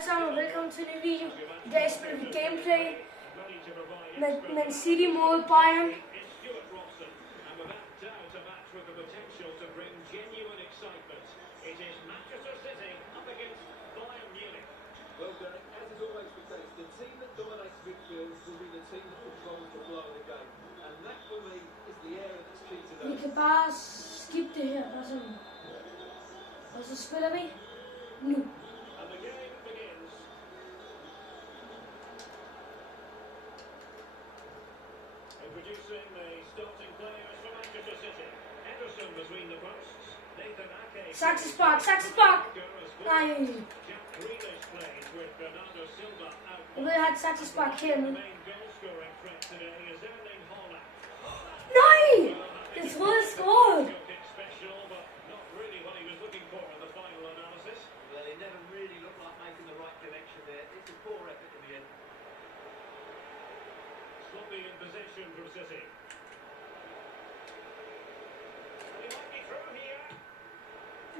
alle sammen og velkommen til en ny video. I dag spiller vi gameplay med Man City mod Bayern. Well, Derek, as is always the case, the team that dominates midfield will be the team that controls the flow of the game. And that, for me, is the area that's key today. Vi kan bare skippe det her, bare sådan. Og så spiller vi nu. And the game begins. Introducing the starting players for Manchester City. Henderson between the posts. Nathan Ake. Saksespark, saksespark! Nej. Jack Grealish plays with Bernardo Silva out. Jeg ved, jeg har et saksespark hernede. The main goal scoring threat today is Erling Haaland. Nej! Jeg troede, jeg scorede. Jokic special, but not really what he was looking for in the final analysis. Well, he never really looked like making the right connection there. It's a poor effort in the end. Sloppy in possession from City. He might be through here.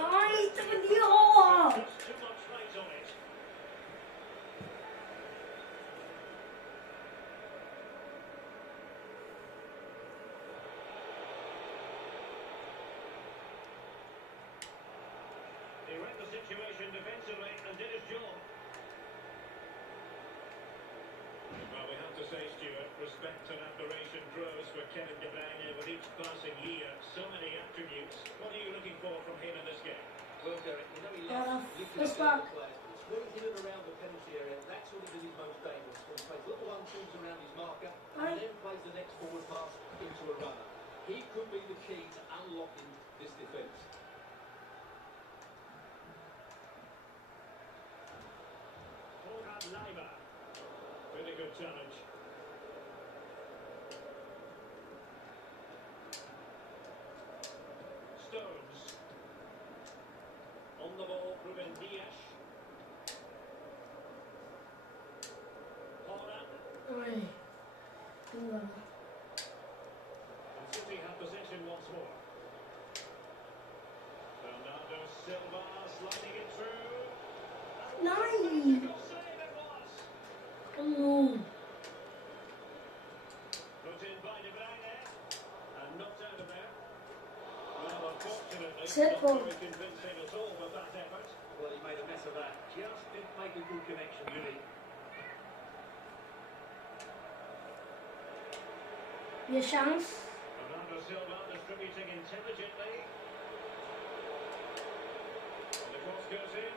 Nej, det var lige over. Just too much weight on it. He read the situation defensively and did his job. Well, we have to say, Stuart, respect and admiration grows for Kevin De Bruyne with each passing year. So many attributes. What are you looking for from him in this game? Well, Derek, you know he Ja, loves lifting frispark. up the players. It's when in and around the penalty area. That's when he does his most dangerous. When he plays little one-twos around his marker and then plays the next forward pass into a runner. He could be the key to unlocking this defence. Konrad Leiber. Really good challenge. Stones. On the ball, Ruben Dias. Haaland. Nej. Det var And City have possession once more. Bernardo Silva sliding it through. Nej. Good save it was. Kom nu. Put in by De Bruyne. And knocked out of there. Well, unfortunately, Set not ball. very convincing at all with that effort. Well, he made a mess of that. Just didn't make a good connection, did he? Vi har chance. Bernardo Silva distributing intelligently. And the cross goes in.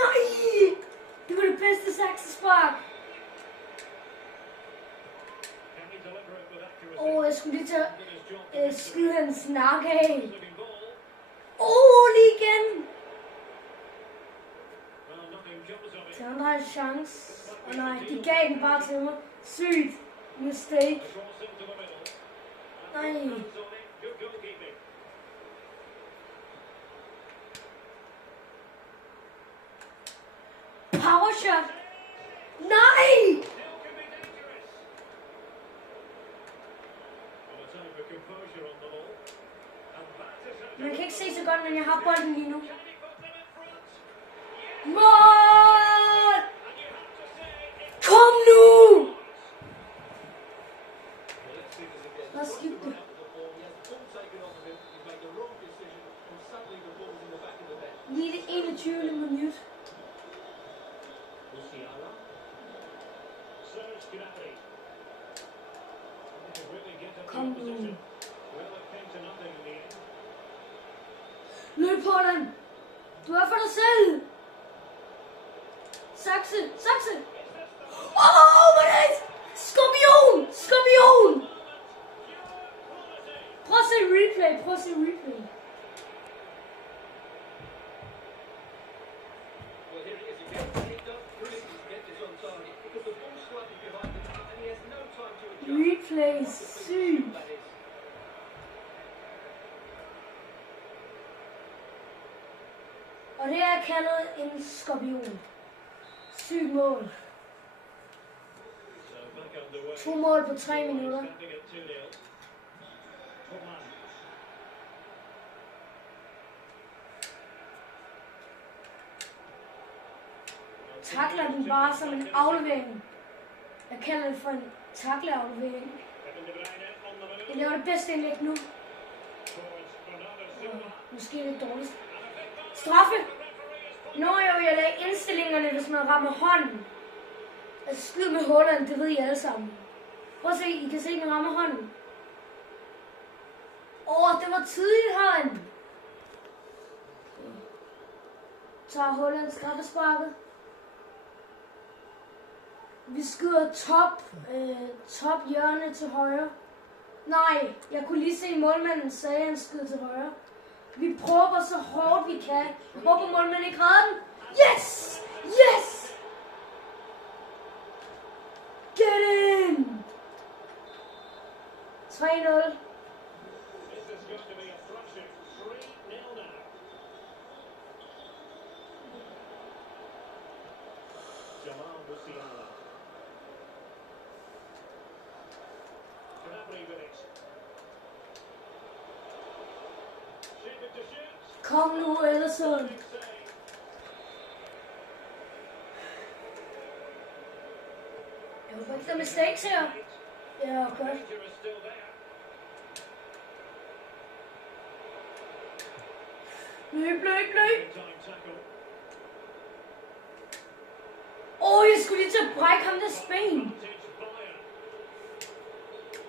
Nej! Det var det bedste saksespark. Can he deliver it with accuracy? Jeg skulle lige tage Did his job to skyde hans nakke af. looking goal. Lige igen. Well, nothing comes of it. Så han har en chance. Og nej, de gav den bare til mig. Sygt. Mistake. The cross into the middle. Nej. And comes on it. Good goalkeeping. Power shot. Nej! Still can be dangerous. Well, a time for composure on the ball. And that is it. Man kan ikke se så godt, men jeg har bolden lige nu. Can he put them in front? Mål! And you have to say it. Kom nu! Well, let's see this again. Let's Tries keep to run out with the ball. He has the ball taken off of him. He's made the wrong decision. And suddenly the ball's in the back of the net. Lige det 21. minut. Musiala. Serge Gnabry. They could really get at the Kom nu. opposition. Well, it came to nothing in the end. Løb på den! Du er for dig selv! Sakse! Sakse! Hvad er det? Skorpion! Skorpion! Prøv at se replay. Prøv at se replay. Well, here it is again. He does brilliantly to get this on target because the ball's slightly behind him and he has no time to adjust. Replay. What a big Sygt. that is. Og det er kaldet en skorpion. Sygt mål. So back underway. 2 mål på 3 minutter. Standing at 2-0. Coman. takler den bare som en aflevering. Jeg kalder det for en takleaflevering. Kevin De Bruyne on the move. Jeg laver det bedste indlæg nu. Towards Bernardo Silva. Måske det dårligste. And a big goal. Straffe! The referee has Nå jo, jeg lagde indstillingerne, hvis man rammer hånden. Altså skyd med Holland, det ved I alle sammen. Prøv at se, I kan se, at man rammer hånden. Det var tidligt herinde. Tager Holland straffesparket. Vi skyder top hjørne til højre. Nej, jeg kunne lige se målmanden sagde, at han skyder til højre. Vi prøver så hårdt vi kan. Jeg håber målmanden ikke redder den. Yes! Yes! Get in! 3-0. This is going to be a thrashing. 3-0 now. Jamal Musiala. Gnabry with it. Shooting to shoot. Kom nu, Ederson. Big save. Jeg håber ikke, der er mistakes her. Ja, godt. Danger is still there. Løb. Big time tackle. Jeg skulle lige til at brække ham der Spain. Advantage Bayern.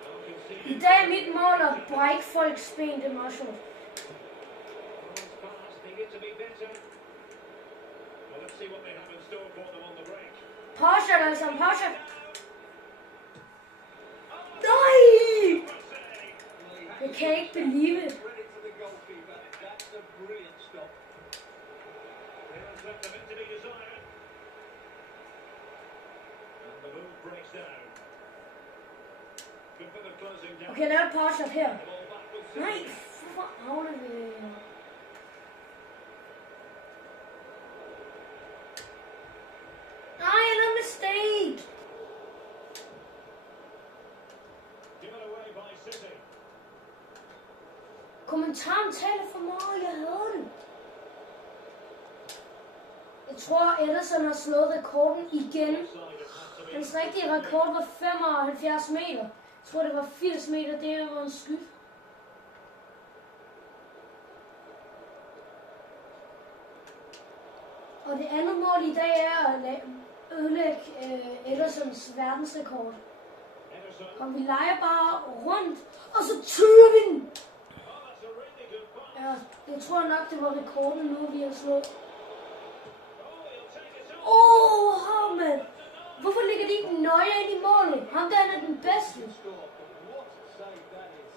Well I conceded. dag er mit mål at brække folks ben, det er meget sjovt. Pass needed to be better. Well, let's see what they have in store for them on the break. Powershot altså, en powershot. Nej! Good save. Jeg kan ikke believe it. Credit to the goalkeeper. That's a brilliant stop. There's left a bit to be desired. And the move breaks down. Good bit of closing down. Okay, lav et powershot her. The ball back with City. Nej, hvorfor afleverer jeg? Nej, jeg lavede mistake. Given away by City. Kommentaren taler for meget, jeg hader det. Jeg tror, Ederson har slået rekorden igen. Offside, it has to be. Hans rigtige rekord var 75 meter. Jeg tror, det var 80 meter, det var en skyld. Og det andet mål i dag er at ødelægge Edersons verdensrekord. Ederson. Og vi leger bare rundt, og så tyrer vi den. Oh, that's a really good pass. Ja, jeg tror nok, det var rekorden nu, vi har slået. Oh, he'll take it on. Mand. Hvorfor ligger de ikke nøje ind i målet? Ham der han er den bedste. Score. But what a save that is.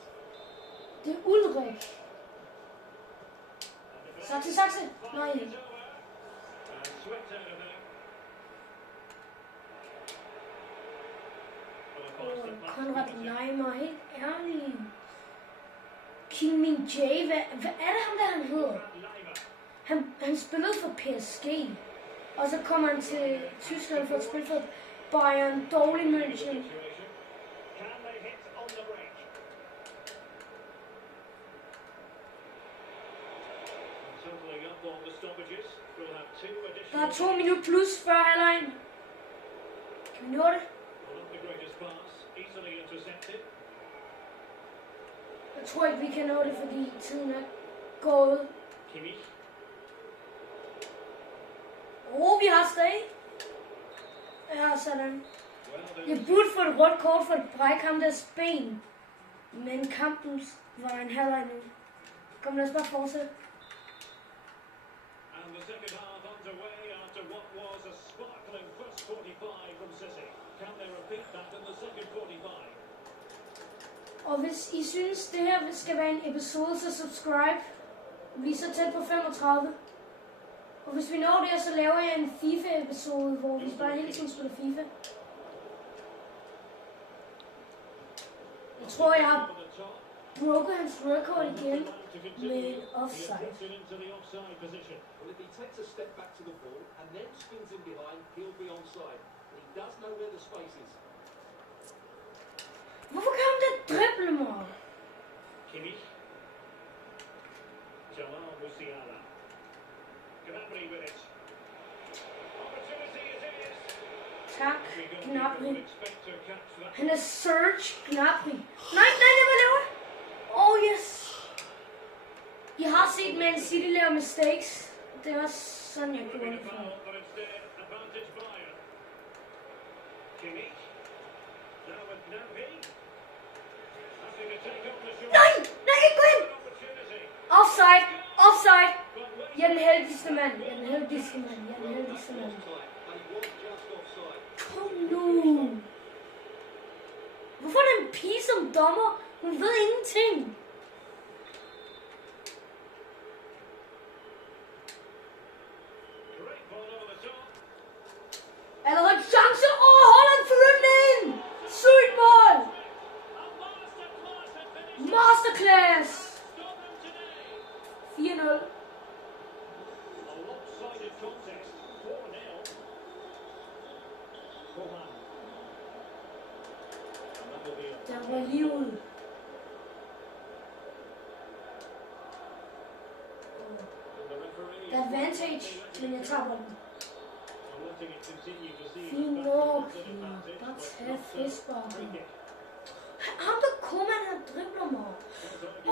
Det er Ulrik. Sakse. Nej. It's over. And swept out of there. Well, a pass that back. Konrad Leimer, helt ærlig. Kim Min Jae, hvad er det ham der han hedder? Leimer. Han spillede for PSG. Og så kommer han til Tyskland for at spille for Bayern, dårlig München. Situation. Can they hit on the break? Totaling up on the stoppages. We'll have two Der er additional. 2 minutter plus før halvlejen. Kan vi nå det? Well, not the greatest pass. Easily intercepted. Jeg tror ikke, vi kan nå det, fordi tiden er gået. Kimmich. Vi har stadig. Ja, sådan. Well, Jeg there's burde få et rødt kort for at brække ham deres ben. Men kampen var en halvleg nu. Kom, lad os bare fortsætte. and the second half underway after what was a sparkling first 45 from City. Can they repeat that in the second 45? Og hvis I synes, det her skal være en episode, så subscribe. Vi er så tæt på 35. Og hvis vi når det, så laver jeg en FIFA-episode, hvor vi bare hele tiden spiller FIFA. Jeg tror, jeg har Over the top. broken hans record igen To med continue. offside. He puts it into the offside position. Well, if he takes a step back to the ball and then spins in behind, he'll be onside. He does know where the space is. Hvorfor kan han da drible mig? Kimmich. Jamal Musiala. Gnabry with it. Opportunity Tak, We go Gnabry. would expect to catch that. Han er Serge Gnabry. Nej, hvad laver jeg? Oh, yes. I har set Man City lave mistakes. Det var sådan, jeg Would have gjorde been det a for. foul, but instead advantage Bayern. Kimmich. Now with Gnabry. Having to take on the shot. Nej, ikke gå ind. Opportunity. Offside, offside. But wait. Jeg er den heldigste mand. Jeg er den heldigste mand. Jeg er den heldigste mand. And he was just offside. Kom nu. Hvorfor er der en pige som dommer? Hun ved ingenting. Great ball over the top. Allerede chance. Holland fører den ind. Sygt mål. Masterclass. Stop him today. 4-0. A lopsided contest. 4-0. Kohan. And that will be it. Der var lige ud. And the referee is Advantage, men jeg tager bolden. I'm letting it continue to see Fint if nok, that's an Peter. advantage, Bare but tag not a frisparken. free kick. Ham der Koeman, han dribler mig. Sounds like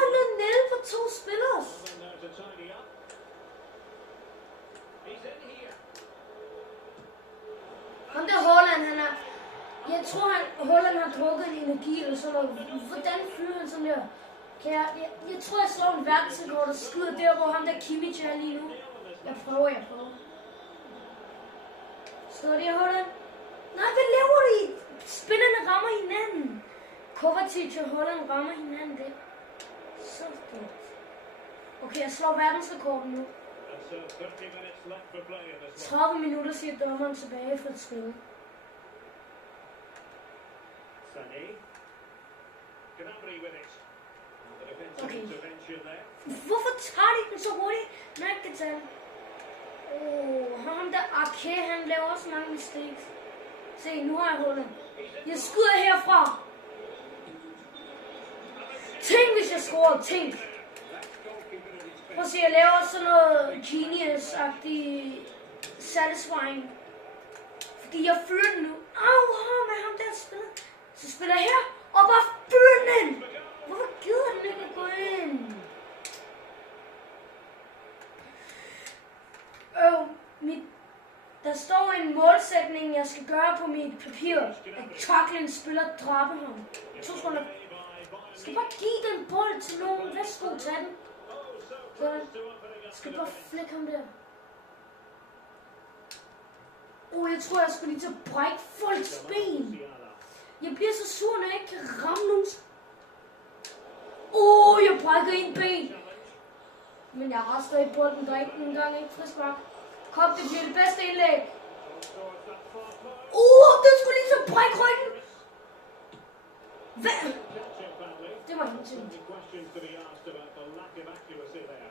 Han er nede på 2 spillere. Someone there to tidy up. He's in here. Ham der Holland, han er... Jeg tror, Holland har drukket en energi eller sådan noget. Hvordan fyrer han sådan der? Jeg tror, jeg slår en verdensrekord og skyder der, hvor ham der Kimmich er lige nu. Jeg prøver. Står det her, Holland? Nej, hvad laver de? Spillerne rammer hinanden. Kovacic og Holland rammer hinanden. Det er så dumt. Okay, jeg slår verdensrekorden nu. And so 30 minutes left for play in this 30 minutter siger dommeren tilbage for et spil. one. Sané. Gnabry with it. The defensive Okay. intervention there. Hvorfor tager de den så hurtigt, når jeg ikke kan tage den? Ham der Ake, han laver også mange mistakes. Se, nu har jeg Holland. Jeg skyder herfra. Tænk, hvis jeg scorer. Tænk. Prøv at se, jeg laver også sådan noget genius-agtigt satisfying. Fordi jeg fyrer den nu. Med ham der spiller. Så spiller jeg her, og bare fyrer den ind. Hvorfor gider den ikke at gå ind? Der står en målsætning, jeg skal gøre på mit papir. At tackle en spiller og dræbe ham. 2 sekunder. Jeg skal bare give den bold til nogen. Værsgo, tag den. Sådan. Jeg skal bare flække ham der. Jeg tror, jeg skulle lige til at brække folks ben. Jeg bliver så sur, når jeg ikke kan ramme nogen. Jeg brækker en ben. Men jeg har stadig bolden, der er ikke engang ikke frispark. Kom, det bliver det bedste indlæg. Den skulle lige så brække ryggen. Hvad? Det var ingenting. Questions to be asked about the lack of accuracy there.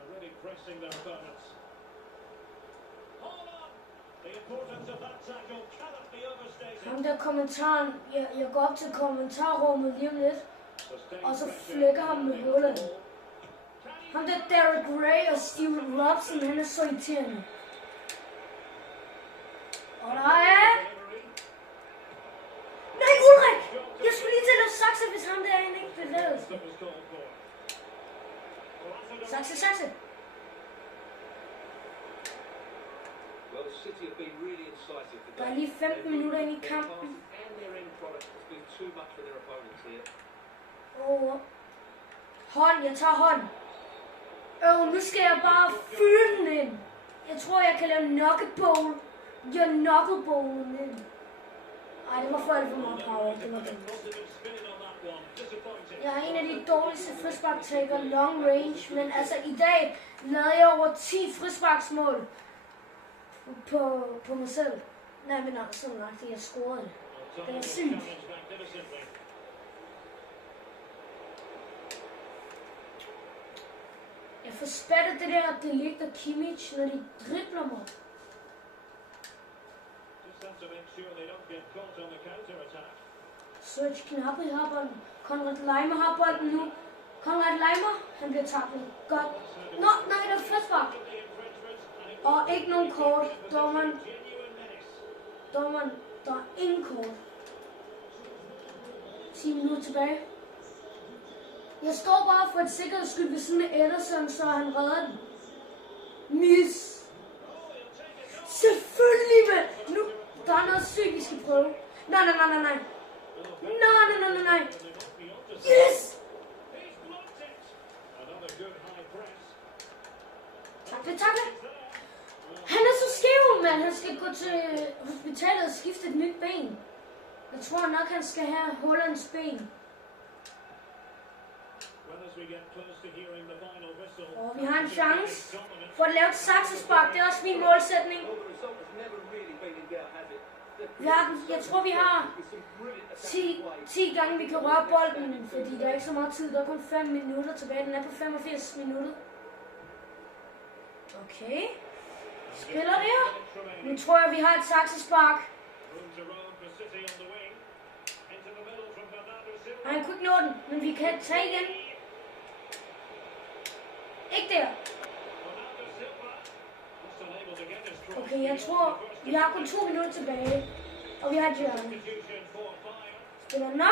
Already pressing their opponents. Hold on! The importance of that tackle cannot be overstated. Ham der kommentaren, jeg går op til kommentarrummet lige om lidt, Sustained og så pressure. flækker ham med Holland. Ham der Derek Ray og Steve Robson, han er så irriterende. Og der er... Nej, Ulrik! Jeg skulle lige til at lave sakse, hvis ham der han ikke bevægede sig. Sakse. Well, City have been really incisive today. Der er lige 15 minutter ind i Their kampen. passing and their end product has been too much for their opponents here. Hånd, jeg tager hånd. Nu skal jeg bare fylde den ind. Jeg tror, jeg kan lave knuckleball. Jeg knuckleballen ind. Ej, det var for alt for meget power. Det var dumt. Jeg er en af de dårligste frisparktaker long range, men altså i dag lavede jeg over 10 frisparksmål på mig selv. Nej, men altså, jeg scorede det. Det var sygt. Jeg får spattet det der Delict og Kimmich, når de dribler mig. Serge Gnabry har bolden. Konrad Laimer har bolden nu. Konrad Leimer, han bliver tacklet. Godt. Nå, nej, det er frispark. Og ikke nogen kort. Dommeren, der er ingen kort. 10 minutter tilbage. Jeg står bare for et sikkerheds skyld ved siden af Ederson, så han redder den. Miss. Selvfølgelig, men nu, der er noget sygt, vi skal prøve. Nej. Nej. Yes! Takle. Han er så skæv, mand. Han skal gå til hospitalet og skifte et nyt ben. Jeg tror nok, han skal have Hollands ben. Og vi har en chance for at lave et saksespark. Det er også min målsætning. Jeg tror, vi har 10 gange, vi kan røre bolden, fordi der er ikke så meget tid. Der er kun 5 minutter tilbage. Den er på 85 minutter. Okay. Spiller der. Nu tror jeg, vi har et saksespark. Han kunne ikke nå den, men vi kan tage igen. Ikke der. Okay, jeg tror, vi har kun 2 minutter tilbage. Og vi har et hjørne. Spiller den op.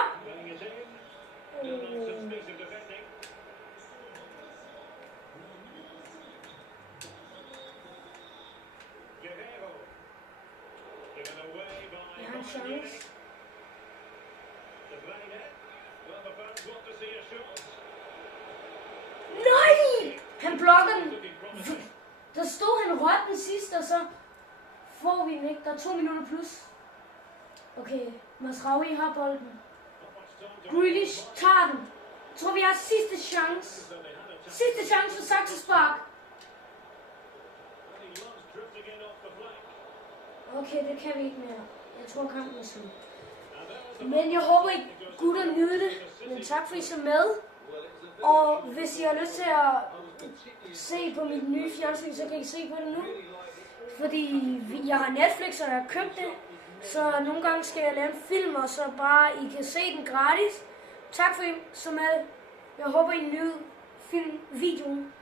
Jeg har en chance. Nej! Han blokker den. Der stod, han rørte den sidst, og så får vi den ikke. Der er 2 minutter plus. Okay, Masraoui har bolden. Grealish tager den. Jeg tror, vi har sidste chance. Sidste chance for saksespark. Okay, det kan vi ikke mere. Jeg tror, kampen er slut. Men jeg håber, I gutter nyder det. Men tak for, I så med. Og hvis I har lyst til at se på mit nye fjernsyn, så kan I se på det nu. Fordi jeg har Netflix, og jeg har købt det. Så nogle gange skal jeg lave en film, og så bare I kan se den gratis. Tak for, I så med. Jeg håber, I nyder videoen.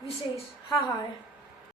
Vi ses. Hej hej.